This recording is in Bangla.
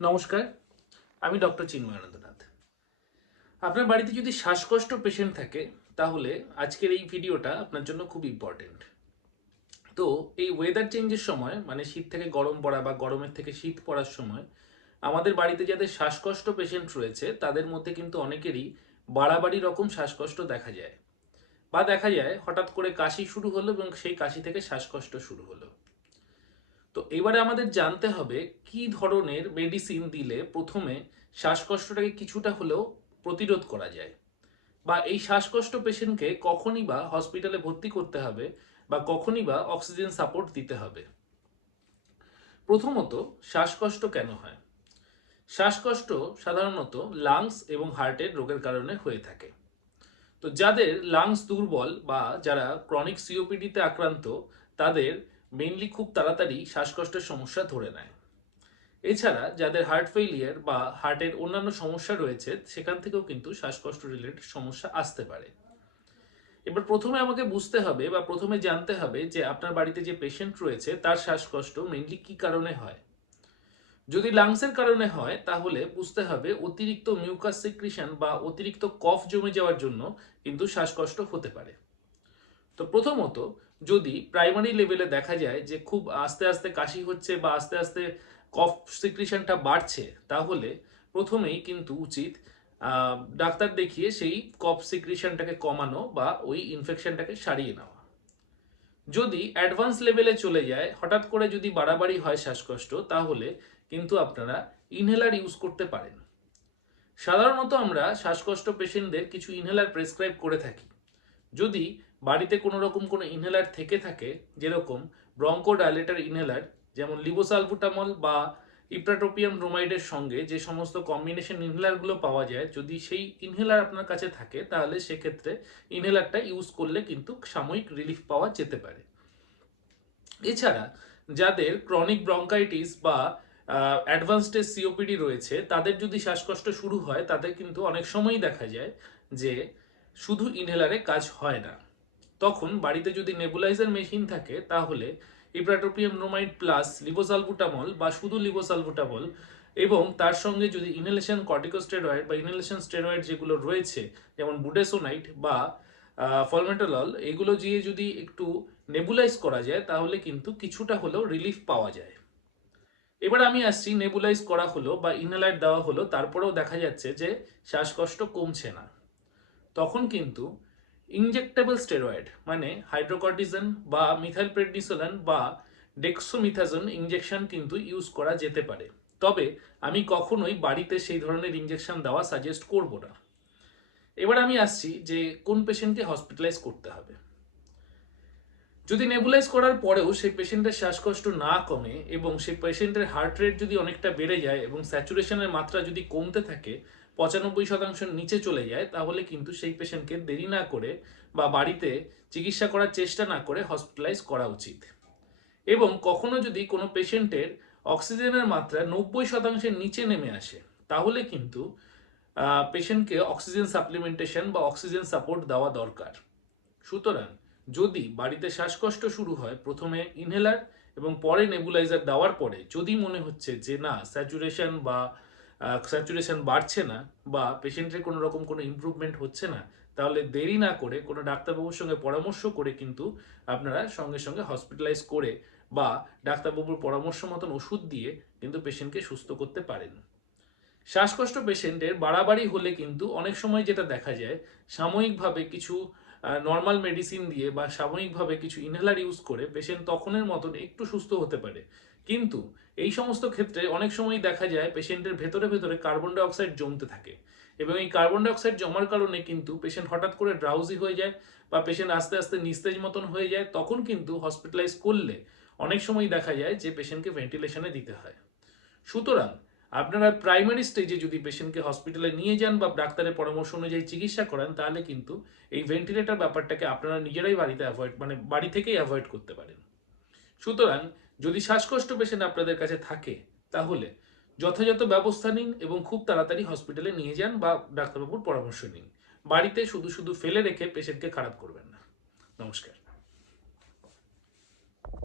নমস্কার, আমি ডক্টর চিন্ময়ানন্দনাথ। আপনার বাড়িতে যদি শ্বাসকষ্ট পেশেন্ট থাকে তাহলে আজকের এই ভিডিওটা আপনার জন্য খুব ইম্পর্টেন্ট। তো এই ওয়েদার চেঞ্জের সময় মানে শীত থেকে গরম পড়া বা গরমের থেকে শীত পড়ার সময় আমাদের বাড়িতে যাদের শ্বাসকষ্ট পেশেন্ট রয়েছে তাদের মধ্যে কিন্তু অনেকেরই বাড়াবাড়ি রকম শ্বাসকষ্ট দেখা যায়, বা দেখা যায় হঠাৎ করে কাশি শুরু হলো এবং সেই কাশি থেকে শ্বাসকষ্ট শুরু হলো। তো এবারে আমাদের জানতে হবে কি ধরনের মেডিসিন দিলে প্রথমে শ্বাসকষ্টটাকে কিছুটা হলেও প্রতিরোধ করা যায়, বা এই শ্বাসকষ্ট পেশেন্টকে কখনই বা হসপিটালে ভর্তি করতে হবে বা কখনই বা অক্সিজেন সাপোর্ট দিতে হবে। প্রথমত, শ্বাসকষ্ট কেন হয়? শ্বাসকষ্ট সাধারণত লাংস এবং হার্টের রোগের কারণে হয়ে থাকে। তো যাদের লাংস দুর্বল বা যারা ক্রনিক সিওপিডিতে আক্রান্ত তাদের মেইনলি খুব তাড়াতাড়ি শ্বাসকষ্টের সমস্যা ধরে নেয়। এছাড়া যাদের হার্ট ফেইলিয়ার বা হার্টের অন্যান্য সমস্যা রয়েছে সেখান থেকেও কিন্তু শ্বাসকষ্ট রিলেটেড সমস্যা আসতে পারে। এবার প্রথমে আমাকে বুঝতে হবে বা প্রথমে জানতে হবে যে আপনার বাড়িতে যে পেশেন্ট রয়েছে তার শ্বাসকষ্ট মেইনলি কি কারণে হয়। যদি লাংসের কারণে হয় তাহলে বুঝতে হবে অতিরিক্ত মিউকাস সিক্রিশন বা অতিরিক্ত কফ জমে যাওয়ার জন্য কিন্তু শ্বাসকষ্ট হতে পারে। তো প্রথমত, যদি প্রাইমারি লেভেলে দেখা যায় যে খুব আস্তে আস্তে কাশি হচ্ছে বা আস্তে আস্তে কফ সিক্রিশনটা বাড়ছে, তাহলে প্রথমেই কিন্তু উচিত ডাক্তার দেখিয়ে সেই কফ সিক্রিশনটাকে কমানো বা ওই ইনফেকশনটাকে সারিয়ে নেওয়া। যদি অ্যাডভান্স লেভেলে চলে যায়, হঠাৎ করে যদি বাড়াবাড়ি হয় শ্বাসকষ্ট, তাহলে কিন্তু আপনারা ইনহেলার ইউজ করতে পারেন। সাধারণত আমরা শ্বাসকষ্ট পেশেন্টদের কিছু ইনহেলার প্রেসক্রাইব করে থাকি। যদি বাড়িতে কোনো রকম কোনো ইনহেলার থেকে থাকে, যেরকম ব্রঙ্কোডাইলেটর ইনহেলার যেমন লিবোসালবুটামল বা ইপ্রাটোপিয়াম ব্রোমাইডের সঙ্গে যে সমস্ত কম্বিনেশন ইনহেলারগুলো পাওয়া যায়, যদি সেই ইনহেলার আপনার কাছে থাকে তাহলে সেক্ষেত্রে ইনহেলারটা ইউজ করলে কিন্তু সাময়িক রিলিফ পাওয়া যেতে পারে। এছাড়া যাদের ক্রনিক ব্রঙ্কাইটিস বা অ্যাডভান্স স্টেজ সিওপিডি রয়েছে তাদের যদি শ্বাসকষ্ট শুরু হয়, তাদের কিন্তু অনেক সময়ই দেখা যায় যে শুধু ইনহেলারে কাজ হয় না। তখন বাড়িতে যদি নেবুলাইজার মেশিন থাকে তাহলে ইপ্রাটোপিয়াম ব্রোমাইড প্লাস লিবোসালবুটামল বা শুধু লিবোসালবুটামল এবং তার সঙ্গে যদি ইনহেলেশন কর্টিকোস্টেরয়েড বা ইনহেলেশন স্টেরয়েড যেগুলো রয়েছে যেমন বুডেসোনাইট বা ফলমেটালল, এগুলো দিয়ে যদি একটু নেবুলাইজ করা যায় তাহলে কিন্তু কিছুটা হলেও রিলিফ পাওয়া যায়। এবার আমি আসছি, নেবুলাইজ করা হলো বা ইনহেলার দেওয়া হলো, তারপরেও দেখা যাচ্ছে যে শ্বাসকষ্ট কমছে না। তখন কিন্তু ইনজেক্টেবল স্টেরয়েড মানে হাইড্রোকর্টিসন বা মিথাইলপ্রেডনিসোলান বা ডেক্সোমিথাজোন ইনজেকশন কিন্তু ইউজ করা যেতে পারে। তবে আমি কখনোই বাড়িতে সেই ধরনের ইনজেকশন দেওয়া সাজেস্ট করব না। এবার আমি আসছি যে কোন পেশেন্টকে হসপিটালাইজ করতে হবে। যদি নেবুলাইজ করার পরেও সেই পেশেন্টের শ্বাসকষ্ট না কমে এবং সেই পেশেন্টের হার্ট রেট যদি অনেকটা বেড়ে যায় এবং স্যাচুরেশনের মাত্রা যদি কমতে থাকে, 95% নিচে চলে যায়, তাহলে কিন্তু সেই পেশেন্টকে দেরি না করে বা বাড়িতে চিকিৎসা করার চেষ্টা না করে হসপিটালাইজ করা উচিত। এবং কখনো যদি কোনো পেশেন্টের অক্সিজেনের মাত্রা 90%-এর নিচে নেমে আসে, তাহলে কিন্তু পেশেন্টকে অক্সিজেন সাপ্লিমেন্টেশন বা অক্সিজেন সাপোর্ট দেওয়া দরকার। সুতরাং যদি বাড়িতে শ্বাসকষ্ট শুরু হয়, প্রথমে ইনহেলার এবং পরে নেবুলাইজার দেওয়ার পরে যদি মনে হচ্ছে যে না স্যাচুরেশন বাড়ছে না বা পেশেন্টের কোনো রকম কোনো ইমপ্রুভমেন্ট হচ্ছে না, তাহলে দেরি না করে কোনো ডাক্তারবাবুর সঙ্গে পরামর্শ করে কিন্তু আপনারা সঙ্গে সঙ্গে হসপিটালাইজ করে বা ডাক্তারবাবুর পরামর্শ মতন ওষুধ দিয়ে কিন্তু পেশেন্টকে সুস্থ করতে পারেন। শ্বাসকষ্ট পেশেন্টের বাড়াবাড়ি হলে কিন্তু অনেক সময় যেটা দেখা যায়, সাময়িকভাবে কিছু নর্মাল মেডিসিন দিয়ে বা সাময়িকভাবে কিছু ইনহেলার ইউজ করে পেশেন্ট তখনের মতন একটু সুস্থ হতে পারে। কিন্তু এই সমস্ত ক্ষেত্রে অনেক সময় দেখা যায় পেশেন্টের ভেতরে ভেতরে কার্বন ডাই অক্সাইড জমতে থাকে এবং এই কার্বন ডাই অক্সাইড জমার কারণে কিন্তু পেশেন্ট হঠাৎ করে ড্রাউজি হয়ে যায় বা পেশেন্ট আস্তে আস্তে নিস্তেজ মতন হয়ে যায়। তখন কিন্তু হসপিটালাইজ করলে অনেক সময় দেখা যায় যে পেশেন্টকে ভেন্টিলেশনে দিতে হয়। সুতরাং আপনারা প্রাইমারি স্টেজে যদি পেশেন্টকে হসপিটালে নিয়ে যান বা ডাক্তারের পরামর্শ অনুযায়ী চিকিৎসা করেন, তাহলে কিন্তু এই ভেন্টিলেটর ব্যাপারটাকে আপনারা নিজেরাই বাড়িতে বাড়ি থেকেই অ্যাভয়েড করতে পারেন। সুতরাং যদি শ্বাসকষ্ট পেশেন্ট আপনাদের কাছে থাকে তাহলে যথাযথ ব্যবস্থা নিন এবং খুব তাড়াতাড়ি হসপিটালে নিয়ে যান বা ডাক্তারবাবুর পরামর্শ নিন। বাড়িতে শুধু শুধু ফেলে রেখে পেশেন্টকে খারাপ করবেন না। নমস্কার।